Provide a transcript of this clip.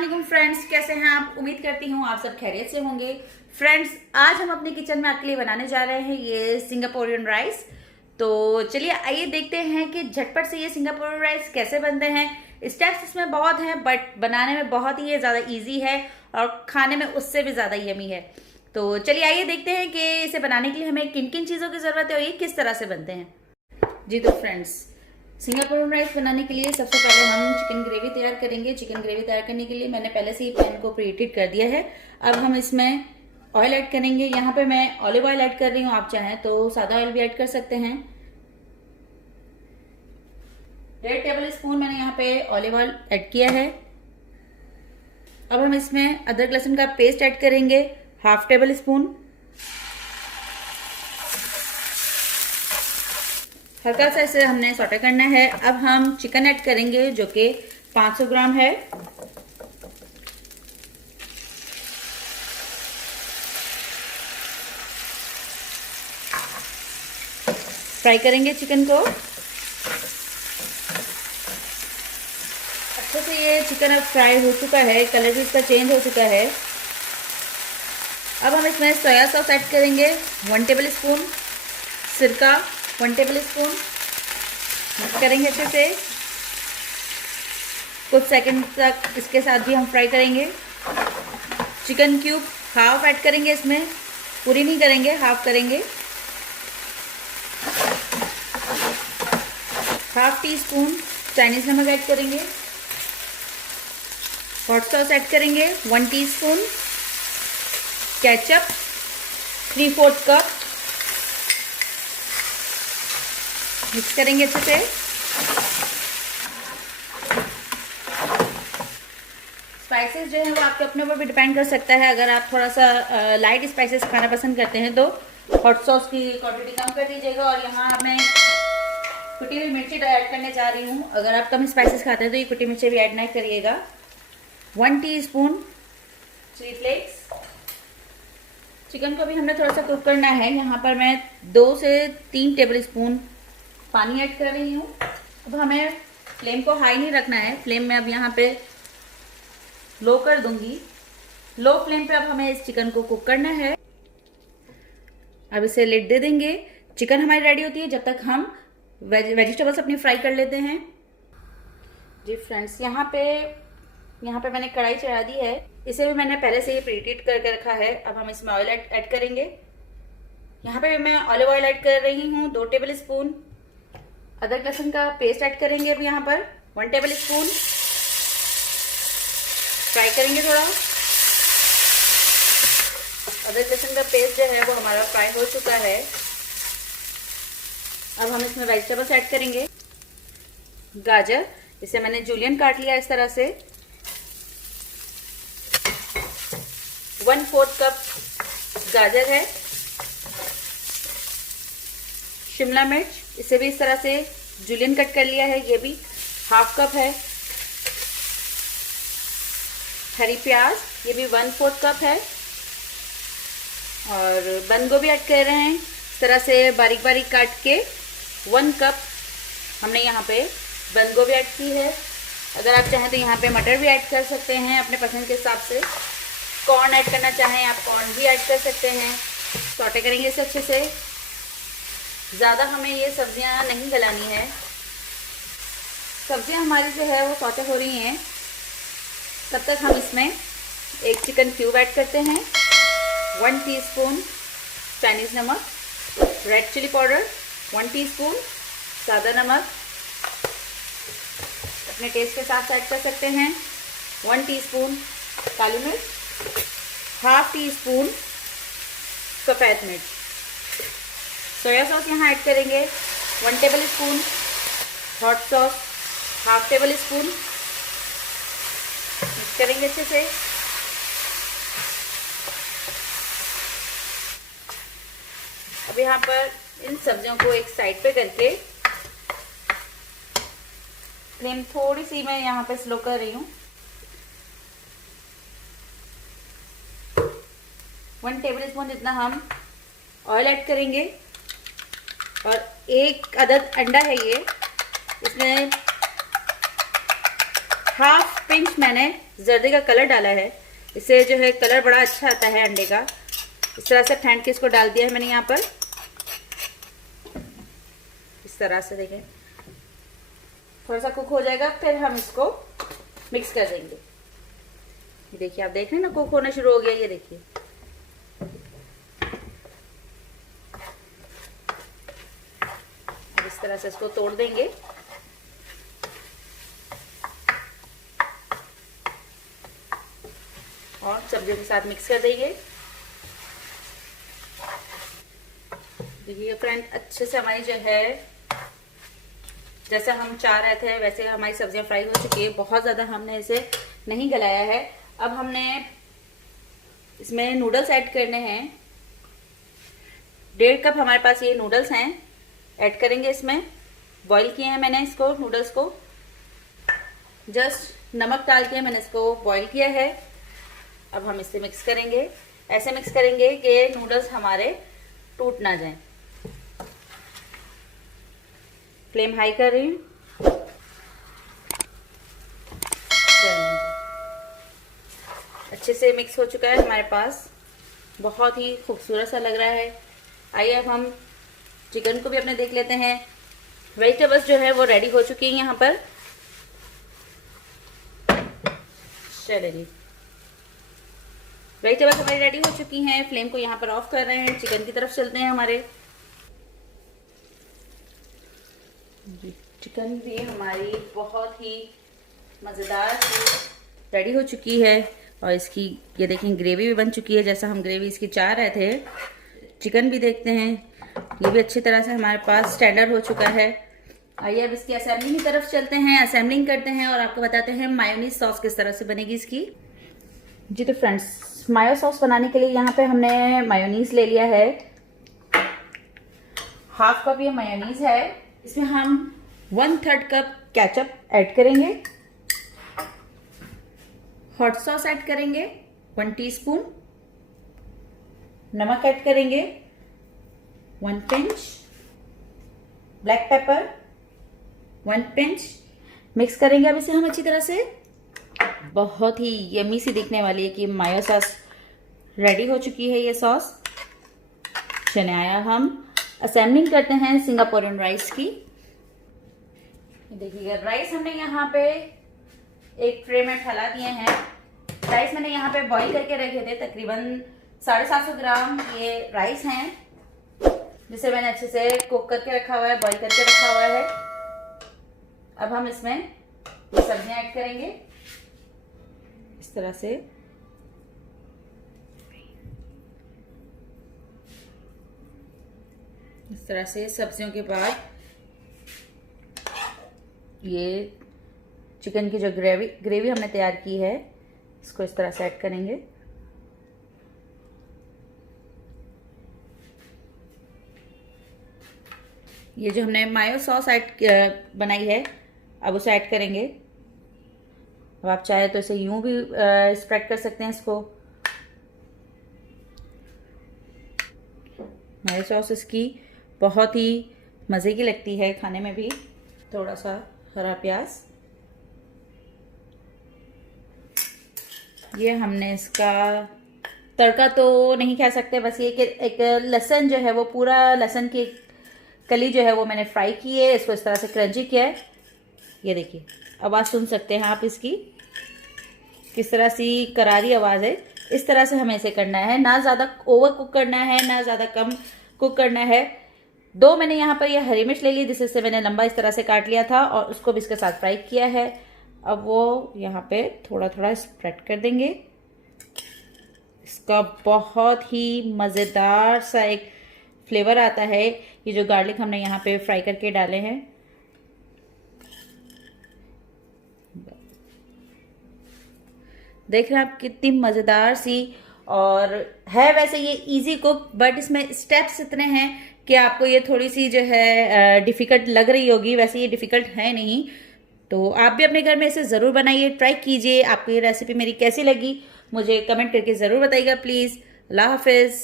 वालेकुम फ्रेंड्स, कैसे हैं आप। उम्मीद करती हूँ आप सब खैरियत से होंगे। फ्रेंड्स, आज हम अपने किचन में आपके लिए बनाने जा रहे हैं ये सिंगापुरियन राइस। तो चलिए आइए देखते हैं कि झटपट से ये सिंगापुरियन राइस कैसे बनते हैं। स्टेप्स इसमें बहुत हैं बट बनाने में बहुत ही ज़्यादा इजी है और खाने में उससे भी ज़्यादा यमी है। तो चलिए आइए देखते हैं कि इसे बनाने के लिए हमें किन किन चीज़ों की ज़रूरत है और ये किस तरह से बनते हैं। जी तो फ्रेंड्स, सिंगापुरियन राइस बनाने के लिए सबसे पहले हम चिकन ग्रेवी तैयार करेंगे। चिकन ग्रेवी तैयार करने के लिए मैंने पहले से ही पैन को प्रीहीट कर दिया है। अब हम इसमें ऑयल ऐड करेंगे। यहाँ पे मैं ऑलिव ऑयल ऐड कर रही हूँ, आप चाहें तो सादा ऑयल भी ऐड कर सकते हैं। 1.5 टेबल स्पून मैंने यहाँ पे ऑलिव ऑयल ऐड किया है। अब हम इसमें अदरक लहसुन का पेस्ट ऐड करेंगे, 1/2 टेबल स्पून। हल्का सा इसे हमने सॉटे करना है। अब हम चिकन ऐड करेंगे जो कि 500 ग्राम है। फ्राई करेंगे चिकन को अच्छे से। ये चिकन अब फ्राई हो चुका है, कलर भी इसका चेंज हो चुका है। अब हम इसमें सोया सॉस ऐड करेंगे, 1 टेबल स्पून। सिरका 1 टेबल स्पून। मिक्स करेंगे अच्छे से। कुछ सेकंड तक इसके साथ भी हम फ्राई करेंगे। चिकन क्यूब हाफ ऐड करेंगे इसमें, पूरी नहीं करेंगे, हाफ करेंगे। 1/2 टीस्पून चाइनीज नमक ऐड करेंगे। हॉट सॉस ऐड करेंगे, 1 टीस्पून। Ketchup 3/4 cup. मिक्स करेंगे अच्छे से। स्पाइसेस जो है वो आपके अपने ऊपर भी डिपेंड कर सकता है। अगर आप थोड़ा सा लाइट स्पाइसेस खाना पसंद करते हैं तो हॉट सॉस की क्वांटिटी कम कर दीजिएगा। और यहाँ मैं कुटी हुई मिर्ची ऐड करने जा रही हूँ। अगर आप कम स्पाइसेस खाते हैं तो ये कुटी मिर्ची भी ऐड नहीं करिएगा। 1 टीस्पून चिली फ्लेक्स। चिकन को भी हमने थोड़ा सा कुक करना है। यहाँ पर मैं 2 से 3 टेबल स्पून पानी ऐड कर रही हूँ। अब हमें फ्लेम को हाई नहीं रखना है। फ्लेम में अब यहाँ पे लो कर दूंगी। लो फ्लेम पे अब हमें इस चिकन को कुक करना है। अब इसे लिड दे देंगे। चिकन हमारी रेडी होती है जब तक हम वेजिटेबल्स अपनी फ्राई कर लेते हैं। जी फ्रेंड्स, यहाँ पे मैंने कढ़ाई चढ़ा दी है। इसे भी मैंने पहले से ही प्रीहीट करके रखा है। अब हम इसमें ऑयल ऐड करेंगे। यहाँ पे मैं ऑलिव ऑयल ऐड कर रही हूँ, 2 टेबल स्पून। अदरक लहसुन का पेस्ट ऐड करेंगे अब यहाँ पर 1 टेबल स्पून। फ्राई करेंगे थोड़ा। अदरक लहसुन का पेस्ट जो है वो हमारा फ्राई हो चुका है। अब हम इसमें वेजिटेबल्स ऐड करेंगे। गाजर, इसे मैंने जूलियन काट लिया इस तरह से। 1/4 कप गाजर है। शिमला मिर्च, इसे भी इस तरह से जूलियन कट कर लिया है, ये भी 1/2 कप है। हरी प्याज, ये भी 1/4 कप है। और बंद गोभी ऐड कर रहे हैं इस तरह से बारीक बारीक काट के। 1 कप हमने यहाँ पे बंद गोभी ऐड की है। अगर आप चाहें तो यहाँ पे मटर भी ऐड कर सकते हैं अपने पसंद के हिसाब से। कॉर्न ऐड करना चाहें आप कॉर्न भी ऐड कर सकते हैं। सॉटे करेंगे इसे अच्छे से। ज़्यादा हमें ये सब्जियां नहीं गलानी है। सब्जियां हमारी जो है वो सॉटे हो रही हैं, तब तक हम इसमें एक चिकन क्यूब ऐड करते हैं, 1 टीस्पून चाइनीज़ नमक, रेड चिली पाउडर 1 टीस्पून, सादा नमक अपने टेस्ट के साथ ऐड कर सकते हैं, 1 टीस्पून काली मिर्च, 1/2 टीस्पून सफ़ेद मिर्च। सोया सॉस यहाँ ऐड करेंगे 1 table spoon. Hot sauce 1/2 table spoon. Mix करेंगे अच्छे से। अब यहाँ पर इन सब्जियों को एक साइड पे करके फ्लेम थोड़ी सी मैं यहाँ पे स्लो कर रही हूँ। 1 टेबल स्पून जितना हम ऑयल ऐड करेंगे। और 1 अदद अंडा है ये, इसमें 1/2 पिंच मैंने जर्दे का कलर डाला है, इससे जो है कलर बड़ा अच्छा आता है अंडे का। इस तरह से फेंट के इसको डाल दिया है मैंने यहाँ पर। इस तरह से देखें, थोड़ा सा कुक हो जाएगा, फिर हम इसको मिक्स कर देंगे। ये देखिए, आप देख रहे हैं ना, कुक होना शुरू हो गया। ये देखिए, अब इस तरह से इसको तोड़ देंगे। और सब्जियों के साथ मिक्स कर देंगे। देखिए फ्रेंड, अच्छे से हमारी जो है, जैसा हम चाह रहे थे वैसे हमारी सब्जियां फ्राई हो चुकी है। बहुत ज़्यादा हमने इसे नहीं गलाया है। अब हमने इसमें नूडल्स ऐड करने हैं। 1.5 कप हमारे पास ये नूडल्स हैं, ऐड करेंगे इसमें। बॉईल किए हैं मैंने इसको, नूडल्स को जस्ट नमक डाल के मैंने इसको बॉईल किया है। अब हम इससे मिक्स करेंगे, ऐसे मिक्स करेंगे कि नूडल्स हमारे टूट ना जाएं। फ्लेम हाई कर रही हूँ। अच्छे से मिक्स हो चुका है हमारे पास, बहुत ही खूबसूरत सा लग रहा है। आइए अब हम चिकन को भी अपने देख लेते हैं। वेजिटेबल्स जो है वो रेडी हो चुकी हैं यहाँ पर। चलिए जी, वेजिटेबल्स हमारी रेडी हो चुकी हैं। फ्लेम को यहाँ पर ऑफ कर रहे हैं, चिकन की तरफ चलते हैं हमारे। चिकन भी हमारी बहुत ही मज़ेदार रेडी हो चुकी है। और इसकी ये देखें, ग्रेवी भी बन चुकी है जैसा हम ग्रेवी इसकी चाह रहे थे। चिकन भी देखते हैं, ये भी अच्छी तरह से हमारे पास स्टैंडर्ड हो चुका है। आइए अब इसकी असेंबलिंग की तरफ चलते हैं, असेंबलिंग करते हैं और आपको बताते हैं मायोनीज सॉस किस तरह से बनेगी इसकी। जी तो फ्रेंड्स, मायो सॉस बनाने के लिए यहाँ पे हमने मायोनीज ले लिया है। 1/2 कप ये मायोनीज है। इसमें हम 1/3 कप केचप ऐड करेंगे। हॉट सॉस ऐड करेंगे 1 टीस्पून। नमक ऐड करेंगे 1 pinch. Black pepper 1 pinch. Mix करेंगे अब इसे हम अच्छी तरह से। बहुत ही यम्मी सी दिखने वाली है कि मायो सॉस रेडी हो चुकी है ये सॉस। चले आया हम असेंबलिंग करते हैं सिंगापुरियन राइस की। देखिएगा, राइस हमने यहाँ पे एक ट्रे में फैला दिए हैं। राइस मैंने यहाँ पे बॉईल करके रखे थे, तकरीबन 750 ग्राम ये राइस हैं, जिसे मैंने अच्छे से कुक करके रखा हुआ है, बॉईल करके रखा हुआ है। अब हम इसमें ये सब्जियां ऐड करेंगे इस तरह से। इस तरह से सब्जियों के बाद ये चिकन की जो ग्रेवी हमने तैयार की है, इसको इस तरह से ऐड करेंगे। ये जो हमने मायो सॉस बनाई है, अब उसे ऐड करेंगे। अब आप चाहे तो इसे यूं भी स्प्रेड कर सकते हैं इसको। मायो सॉस इसकी बहुत ही मज़े की लगती है खाने में भी। थोड़ा सा हरा प्याज, ये हमने इसका तड़का तो नहीं कह सकते, बस ये कि एक लहसुन जो है वो पूरा लहसुन की कली जो है वो मैंने फ्राई की है, इसको इस तरह से क्रंची किया है। ये देखिए, आवाज़ सुन सकते हैं आप इसकी, किस तरह सी करारी आवाज़ है। इस तरह से हमें इसे करना है, ना ज़्यादा ओवर कुक करना है, ना ज़्यादा कम कुक करना है। 2 मैंने यहाँ पर ये हरी मिर्च ले ली, जिससे मैंने लंबा इस तरह से काट लिया था और उसको भी इसके साथ फ्राई किया है। अब वो यहाँ पे थोड़ा थोड़ा स्प्रेड कर देंगे। इसका बहुत ही मज़ेदार सा एक फ्लेवर आता है। ये जो गार्लिक हमने यहाँ पे फ्राई करके डाले हैं, देख रहे हैं आप कितनी मज़ेदार सी और है। वैसे ये इजी कुक, बट इसमें स्टेप्स इतने हैं कि आपको ये थोड़ी सी जो है डिफ़िकल्ट लग रही होगी, वैसे ये डिफ़िकल्ट है नहीं। तो आप भी अपने घर में इसे ज़रूर बनाइए, ट्राई कीजिए। आपको ये रेसिपी मेरी कैसी लगी मुझे कमेंट करके ज़रूर बताइएगा प्लीज़। अल्लाह हाफिज़।